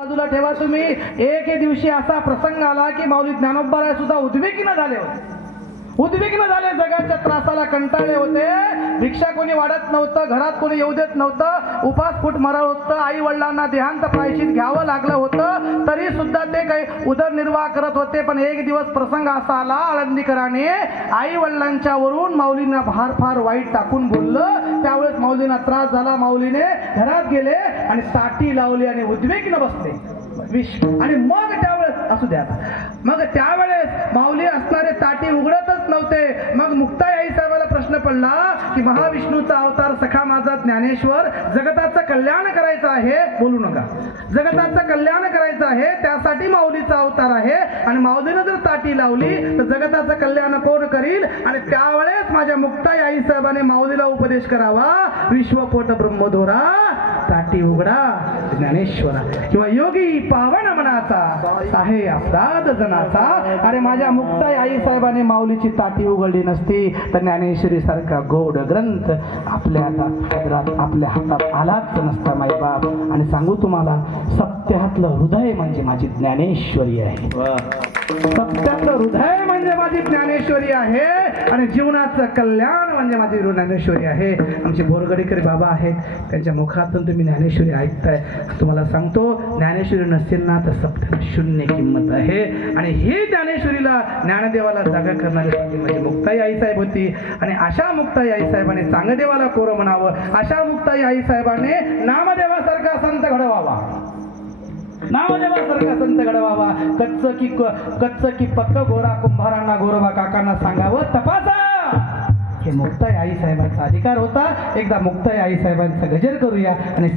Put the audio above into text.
बाजूला ठेवा तुम्ही. एक दिवशी असा प्रसंग आला की माऊली ज्ञानोबाराय सुद्धा उद्विग्न झाले होते. उद्विग्न झाले जगाच्या त्रासाला कंटाळले होते. भिक्षा कोणी वाढत नव्हतं घरात कोणी येऊ देत नव्हतं. उपास फूट मरळ होतं. आई वडिलांना देहांत प्रायचित घ्यावं लागलं होतं. सुद्धा ते काही उदरनिर्वाह करत होते पण एक दिवस प्रसंग असा आला आळंदीकराने आई वडिलांच्या वरून माऊलींना फार फार वाईट टाकून बोललं. त्यावेळेस माऊलींना त्रास झाला माऊलीने घरात गेले आणि साठी लावली आणि उद्वेगीनं बसले. विष. आणि मग त्यावेळेस असू द्या मग त्यावेळेस माऊली असणारे ताटी उघडतच नव्हते. मग मुक्ताई पडला की महाविष्णूचा अवतार सखा माझा ज्ञानेश्वर जगताचं कल्याण करायचं आहे बोलू नका. जगताचं कल्याण करायचं आहे त्यासाठी माऊलीचा अवतार आहे. आणि माऊलीनं जर ताटी लावली तर जगताचं कल्याण कोण करील? आणि त्यावेळेस माझ्या मुक्ताई आई साहेबाने माऊलीला उपदेश करावा. विश्वकोट ब्रह्मधोरा ताटी उघडा ज्ञानेश्वरा. किंवा योगी पावन मनाचा आहे अपराध जनाचा. अरे माझ्या मुक्ताई आई साहेबाने माऊलीची ताटी उघडली नसती तर ज्ञानेश्वरी सारखा गोड ग्रंथ आपल्या हातात आपल्या हातात आलाच नसता माई बाप. आणि सांगू तुम्हाला सत्यातलं हृदय म्हणजे माझी ज्ञानेश्वरी आहे. सत्यातलं हृदय म्हणजे माझी ज्ञानेश्वरी आहे आणि जीवनाचं कल्याण म्हणजे माझी ज्ञानेश्वरी आहे. आमचे बोरगडीकर बाबा आहेत. त्यांच्या मुखातून तुम्ही ज्ञानेश्वरी ऐकताय. तुम्हाला सांगतो ज्ञानेश्वरी नसेल ना तर सप्त शून्य किंमत आहे. आणि ही ज्ञानेश्वरीला ज्ञानदेवाला जागा करणारी म्हणजे मुक्ताई आईसाहेब होती. आणि अशा मुक्ताई आईसाहेबाने चांगदेवाला कोरं म्हणावं. अशा मुक्ताई आईसाहेबाने नामदेवासारखा नामदेवासारखा संत घडवावा कच्च की कच्च की पक्क गोरा कुंभारांना गोरोबा काकांना सांगावं तपासा. हे मुक्ताई आई साहेबांचा अधिकार होता. एकदा मुक्ताई आई साहेबांचा गजर करूया आणि